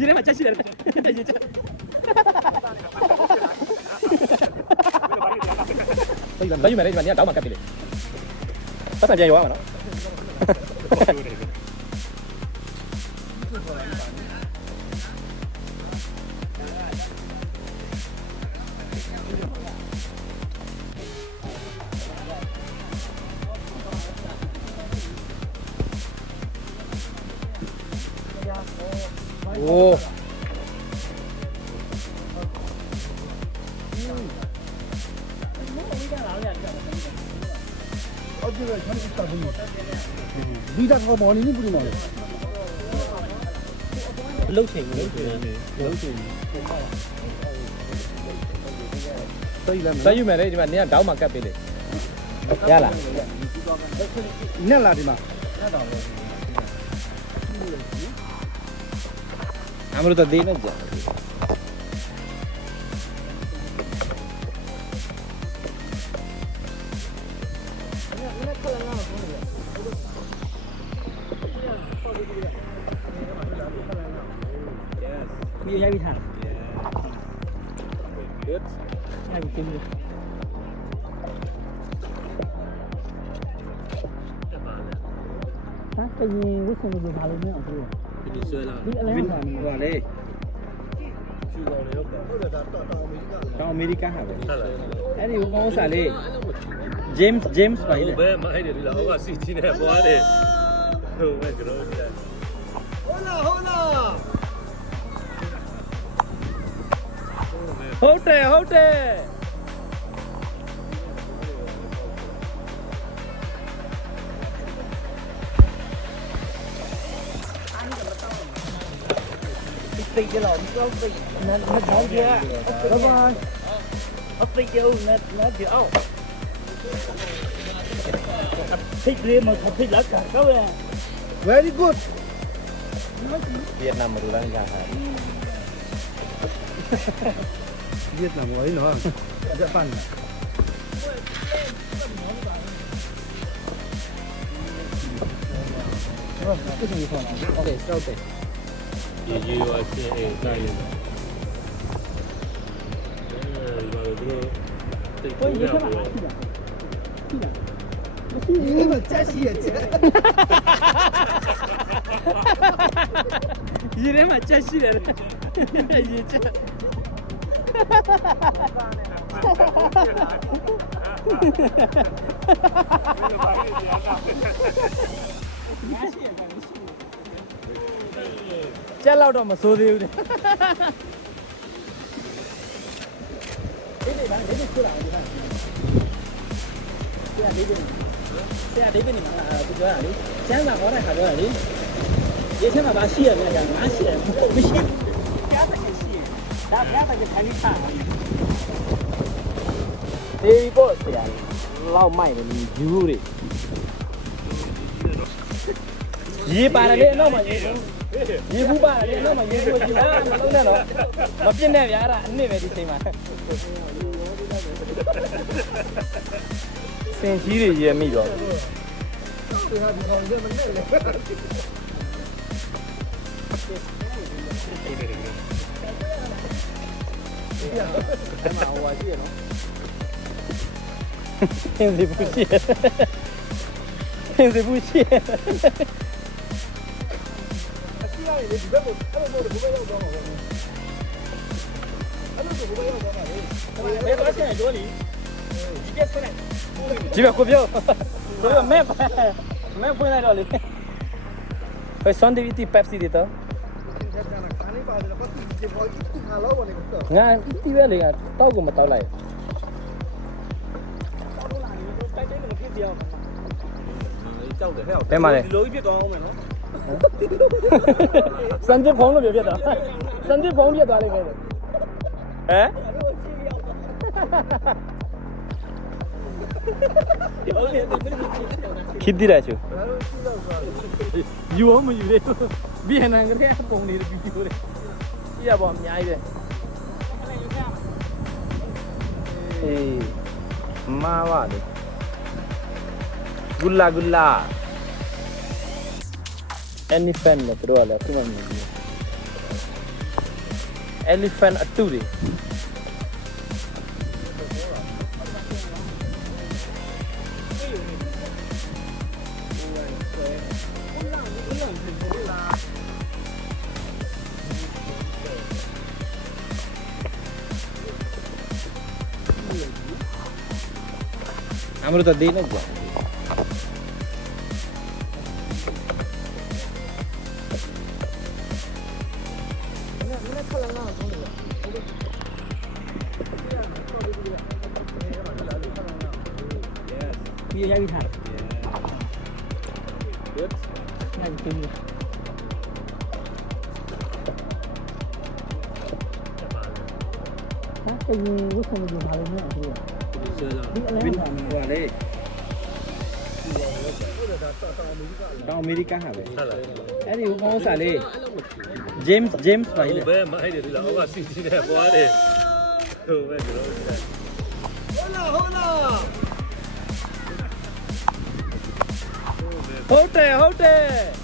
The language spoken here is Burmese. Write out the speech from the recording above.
ရေထဲမှာချက်ရှိတယ်ရေချက်ဘာယူမယ်လဲဒီမှာညတောင်းမှကပ်ပြီလေပတ်စံပြန်ရောရမှာနော်โอ้ဒီတော့မော်နီဘူးဒီမော်လေလှုပ်ချိန်လှုပ်ချိန်ဘာယူမယ်လဲဒီမှာနင်ကတောင်းမှကပ်ပြီလေရလား နဲ့လာဒီမှာ 아무래도 내는 자. Bây giờ bị thẳng. Good. Ai bị tìm được. Các cái gì cũng không được vào luôn nữa rồi. Đi chơi là. Đi lên vào đây. Trong America hả vậy? Cái gì cũng có xả đi. James phải đấy. Bé mà hay đi là có gì chi này quá đi. Không phải cái đó đi. Hốt đề. Tì cái lộn có tì nên nó nấu kia. Đúng rồi. Ốc tì kêu nên nó kiểu. Thích riêng mà không thích lắm cả các bạn. Very good. Việt Nam mà đang ra hả? Việt Nam ấy nữa. Dạ phần. Cái gì còn? Okay, so okay. USA 大爷的。我以前干嘛去的？去的。你根本加戏也加。ရေထဲမှာချက်ရှိတယ်ရေချက်ချက်လောက်တော့မစိုးသေးဘူးတဲ့ဒီနေ့ဗန်းဒီနေ့ထွက်လာတယ်ဒီမှာဆရာဒီနေ့မှာသူပြောတာလေကျန်းစာဟောတဲ့ခါပြောတာလေရေထဲမှာမရှိရပြန်ငါရှိတယ်မရှိပြားတဲ့ရှိဒါပြားတဲ့ခိုင်းနေတာဒီပေါ့ဆရာလောက်မိုက်တယ်ယူတွေရေပါတယ်လေတော့မှရေဘူးပါတယ်လေတော့မှရေဘူးကြည့်လားမလုံးနဲ့တော့မပြစ်နဲ့ဗျာအဲ့ဒါအနစ်ပဲဒီချိန်မှာစင်ကြီးတွေရေမိတော့天水不屑，天水不屑。几百股票，这个卖回来了哩。会双 DVD Pepsi 的都。俺第二个到过没到来？ဘယ်မှာလဲလိုကြီးဖြစ်သွားအောင်မယ်နော်စံတစ်ဖုံးလို့ပြောပြတာစံတစ်ဖုံးပြသွားလိမ့်မယ်ဟမ်ခိတိရချူယူအောင်မယူသေးဘူးဗီယက်နမ်ကလေးပုံနေဗီဒီယိုလေးကြည့်ရပါအများကြီးပဲအေးမာပါလေGula Any fan လို့တို့ကလည်းခုမှမမြင်ဘူး elephant အတူတွေ अमृत दे ना जा ये या भी था Good. ना भी थी हां तो वो समझ में आ रही है बिन हुआ ले तो अमेरिका है बे अरे वो कौन सा ले जेम्स भाई ले ဘယ်မိုက်တယ်ဒီလားဟိုကစီစီနဲ့ပွားတယ်ဟိုပဲကျွန်တော်တို့ होटे